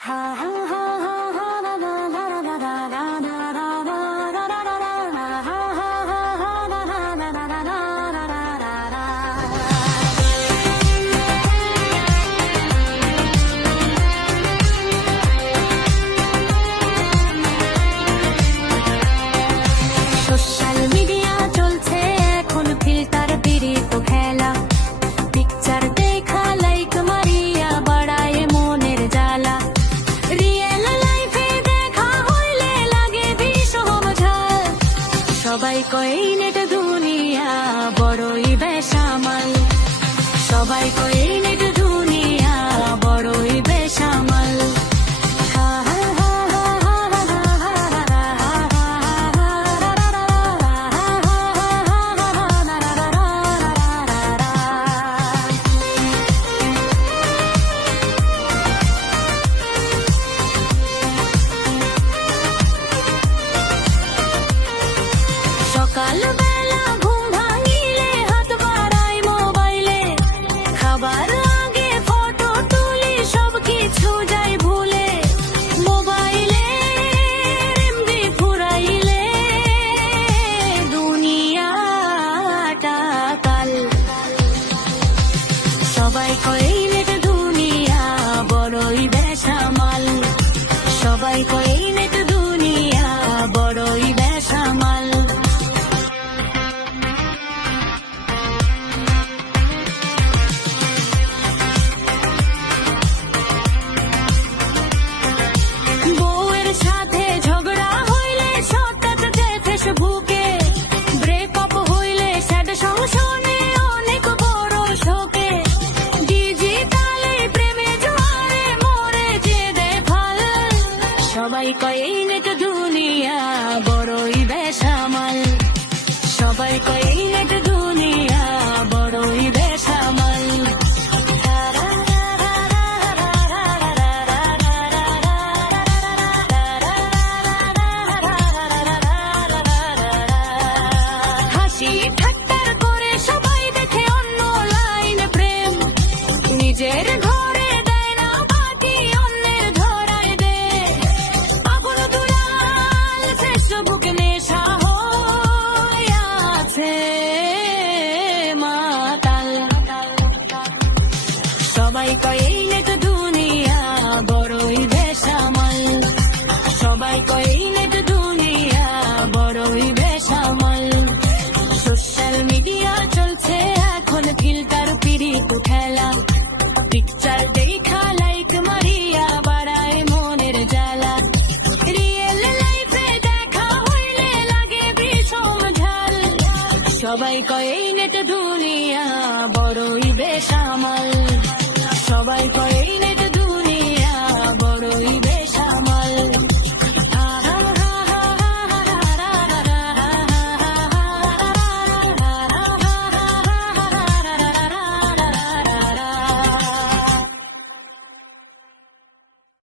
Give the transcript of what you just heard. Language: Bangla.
সোশ্যাল মিডিয়া চলছে এখন ফিল্টার বিরিত খেলা, পিকচার দেখা লাইক মারিয়া বাড়ায় মনের জ্বালা। রিয়েল লাইফে দেখা হইলে লাগে ভীষণ ঝাল, সবাই কয় নেট দুনিয়া বড়ই বেসামাল, সবাই কয় নেট দুনিয়া বড়ই বেসামাল। সকালবেলা ঘুম ভাঙিলে হাত বাড়াই মোবাইলে, খাবার আগে ফটো তুলি সব কিছু যাই ভুলে। মোবাইলে এমবি ফুরাইলে দুনিয়াটা কাল, সবাই কয় নেট দুনিয়া বড়ই বেসামাল, সবাই কয় নেট দুনিয়া বড়ই বেসামাল। বউয়ের সাথে ঝগড়া হইলে শর্টকাট দেয় ফেসবুকে, ব্রেকআপ হইলে স্যাড সং শোনে অনেক বড় শোকে। ডিজিটালে প্রেমে জোয়ারে মরে যে দেখাল, সবাই কয় নেট দুনিয়া বড়ই বেসামাল, সবাই কয় নেট দুনিয়া বড়ই বেসামাল। হাসি ঠাট্টার করে সবাই দেখে অনলাইন প্রেম, নিজের ঘরে দেয় না বাকি অন্যের ধরায় দে। আপন দুলাল ফেসবুক নেশা হয়ে আছে মাতাল, সবাই কয় নেট দুনিয়া বড়ই বেসামাল, সবাই কয় নেট দুনিয়া বড়ই বেসামাল। সোশ্যাল মিডিয়া চলছে এখন ফিল্টার পিরিত খেলা, পিকচার দেখা লাইক মারিয়া বাড়ায় মনের জ্বালা। রিয়েল লাইফে দেখা হইলে লাগে ভীষণ ঝাল, সবাই কয় নেট দুনিয়া বড়ই বেসামাল, সবাই কয় নেট